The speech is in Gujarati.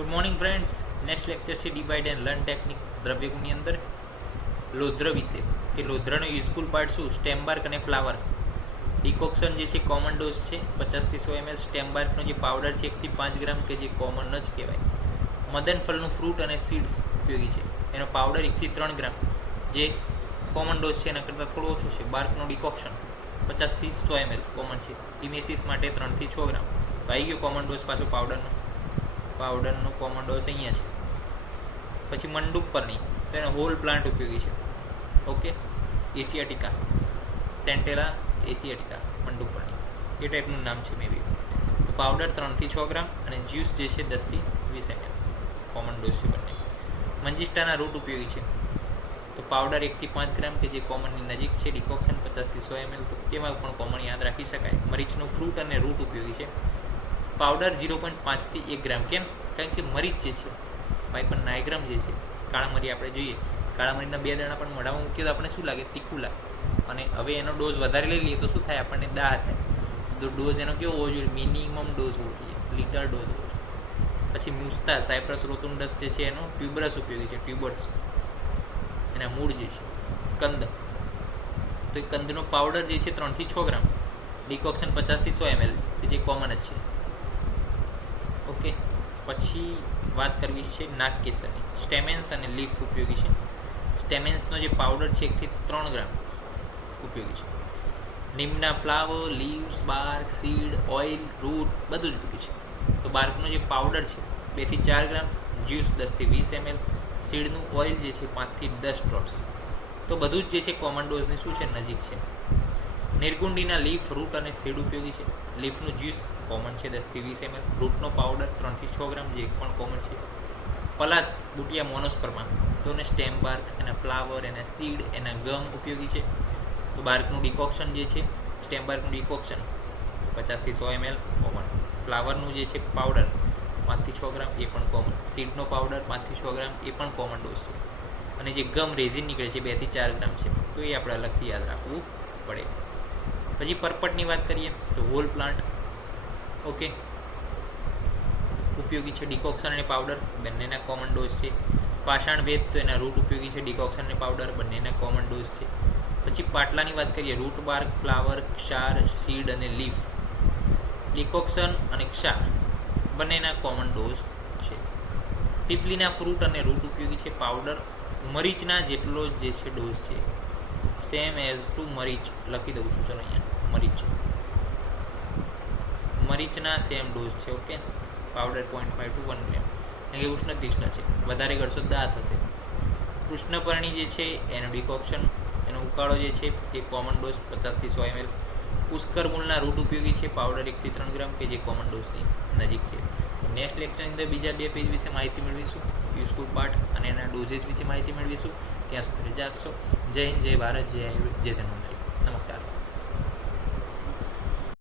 Good morning friends. Next lecture છે ડિવાઇડ એન્ડ લર્ન ટેકનિક દ્રવ્યગુણની અંદર લોધ્ર વિશે કે લોધ્રનો યુઝફુલ પાર્ટ શું, સ્ટેમ બાર્ક અને ફ્લાવર. ડિકોક્શન જે છે કોમન ડોઝ છે 50 થી 100 ml. સ્ટેમ બાર્કનો જે પાવડર છે 1 થી 5 ગ્રામ કે જે કોમન જ કહેવાય. મદન ફળનું ફ્રૂટ અને સીડ્સ ઉપયોગી છે, એનો પાવડર 1 થી 3 ગ્રામ જે કોમન ડોઝ છે એના કરતાં થોડો ઓછો છે. બાર્કનો ડિકોક્શન 50 થી 100 ml કોમન છે. ઇમેસિસ માટે 3 થી 6 ગ્રામ. તો આવી ગયો કોમન ડોઝ પાછો પાવડરનો કોમન ડોઝ અહીંયા છે. પછી મંડુક પરની, તો એનો હોલ પ્લાન્ટ ઉપયોગી છે. ઓકે, એશિયાટિકા, સેન્ટેલા એશિયાટિકા મંડુક પરની, એ ટાઈપનું નામ છે મે બી. તો પાવડર 3 થી 6 ગ્રામ અને જ્યુસ જે છે 10 થી 20 ml કોમન ડોઝ છે બંને. મંજિષ્ટાના રૂટ ઉપયોગી છે, તો પાવડર 1 થી 5 ગ્રામ કે જે કોમનની નજીક છે. ડિકોક્શન 50 થી 100 ml, તો એમાં પણ કોમન યાદ રાખી શકાય. મરીચનું ફ્રૂટ અને રૂટ ઉપયોગી છે, પાવડર 0.5 થી 1 ગ્રામ. કેમ? કારણ કે મરીચ જે છે ભાઈ પણ નાયગ્રામ જે છે, કાળા મરી આપણે જોઈએ, કાળા મરીના 2 દાણા પણ મોઢામાં મૂકીએ તો આપણે શું લાગે? તીખું લાગે. અને હવે એનો ડોઝ વધારે લઈ લઈએ તો શું થાય? આપણને દાહ થાય. તો ડોઝ એનો કેવો હોવો જોઈએ? મિનિમમ ડોઝ હોવો જોઈએ, લિટલ ડોઝ હોવો જોઈએ. પછી મુસ્તા સાયપ્રસ રોતુન્ડસ જે છે એનો ટ્યુબરસ ઉપયોગી છે, ટ્યુબર્સ એના મૂળ જે છે. કંદ, તો એ કંદનો પાવડર જે છે 3 થી 6 ગ્રામ. ડિકોક્શન 50 થી 100 ml કે જે કોમન જ છે. ઓકે, પછી વાત કરવી છે નાગકેસરની. સ્ટેમેન્સ અને લીફ ઉપયોગી છે. સ્ટેમેન્સનો જે પાવડર છે 1 થી 3 ગ્રામ ઉપયોગી છે. નીમના flower, leaves, bark, seed, oil, root બધું જ ઉપયોગી છે. તો બાર્કનો જે પાવડર છે 2 થી 4 ગ્રામ, જ્યુસ 10 થી 20 ml, સીડનું ઓઇલ જે છે 5 થી 10 ડ્રોપ્સ. તો બધું જ જે છે કોમન ડોઝની શું છે? નજીક છે. નિર્ગુંડીના લીફ, રૂટ અને સીડ ઉપયોગી છે. લીફનું જ્યુસ કોમન છે 10 થી 20 ml. રૂટનો પાવડર 3 થી 6 ગ્રામ જે પણ કોમન છે. પલાસ બુટિયા મોનોસ્પર્મા, તો એને સ્ટેમ બાર્ક, એના ફ્લાવર, એના સીડ, એના ગમ ઉપયોગી છે. તો બાર્કનું ડિકોક્શન જે છે, સ્ટેમ બાર્કનું ડિકોક્શન 50 થી 100 ml કોમન. ફ્લાવરનું જે છે પાવડર 5 થી 6 ગ્રામ એ પણ કોમન. સીડનો પાવડર 5 થી 6 ગ્રામ એ પણ કોમન ડોઝ છે. અને જે ગમ રેઝિન નીકળે છે 2 થી 4 ગ્રામ છે, તો એ આપણે અલગથી યાદ રાખવું પડે. પછી પર્પટની વાત કરીએ તો હોલ પ્લાન્ટ ઓકે ઉપયોગી છે. ડિકોક્શન અને પાવડર બંનેના કોમન ડોઝ છે. પાષાણ ભેદ, તો એના રૂટ ઉપયોગી છે. ડિકોક્શન અને પાવડર બંનેના કોમન ડોઝ છે. પછી પાટલાની વાત કરીએ, રૂટ, બાર્ક, ફ્લાવર, ક્ષાર, સીડ અને લીફ. ડિકોક્શન અને ક્ષાર બંનેના કોમન ડોઝ છે. પીપલીના ફ્રૂટ અને રૂટ ઉપયોગી છે. પાવડર મરીચના જેટલો જે છે ડોઝ છે, સેમ એઝ ટુ મરીચ લખી દઉં છું. ચલો અહીંયા મરીચના સેમ ડોઝ છે. ઓકે, પાવડર 0.5 to 1 ગ્રામ. એટલે કે ઉષ્ણ તીક્ષ્ણ છે, વધારે કરશો દાહ થશે. કૃષ્ણપર્ણી જે છે એનું ડિકોક્શન, એનો ઉકાળો જે છે એ કોમન ડોઝ 50 થી 100 ml. પુષ્કર મૂળના રૂટ ઉપયોગી છે, પાવડર 1 થી 3 ગ્રામ કે જે કોમન ડોઝની નજીક છે. નેક્સ્ટ લેક્ચરની અંદર બીજા 2 પેજ વિશે માહિતી મેળવીશું, યુઝફુલ પાર્ટ અને એના ડોઝેસ વિશે માહિતી મેળવીશું. ત્યાં સુધી રજા આપશો. જય હિન્દ, જય ભારત, જય ધન્વંતરી. નમસ્કાર.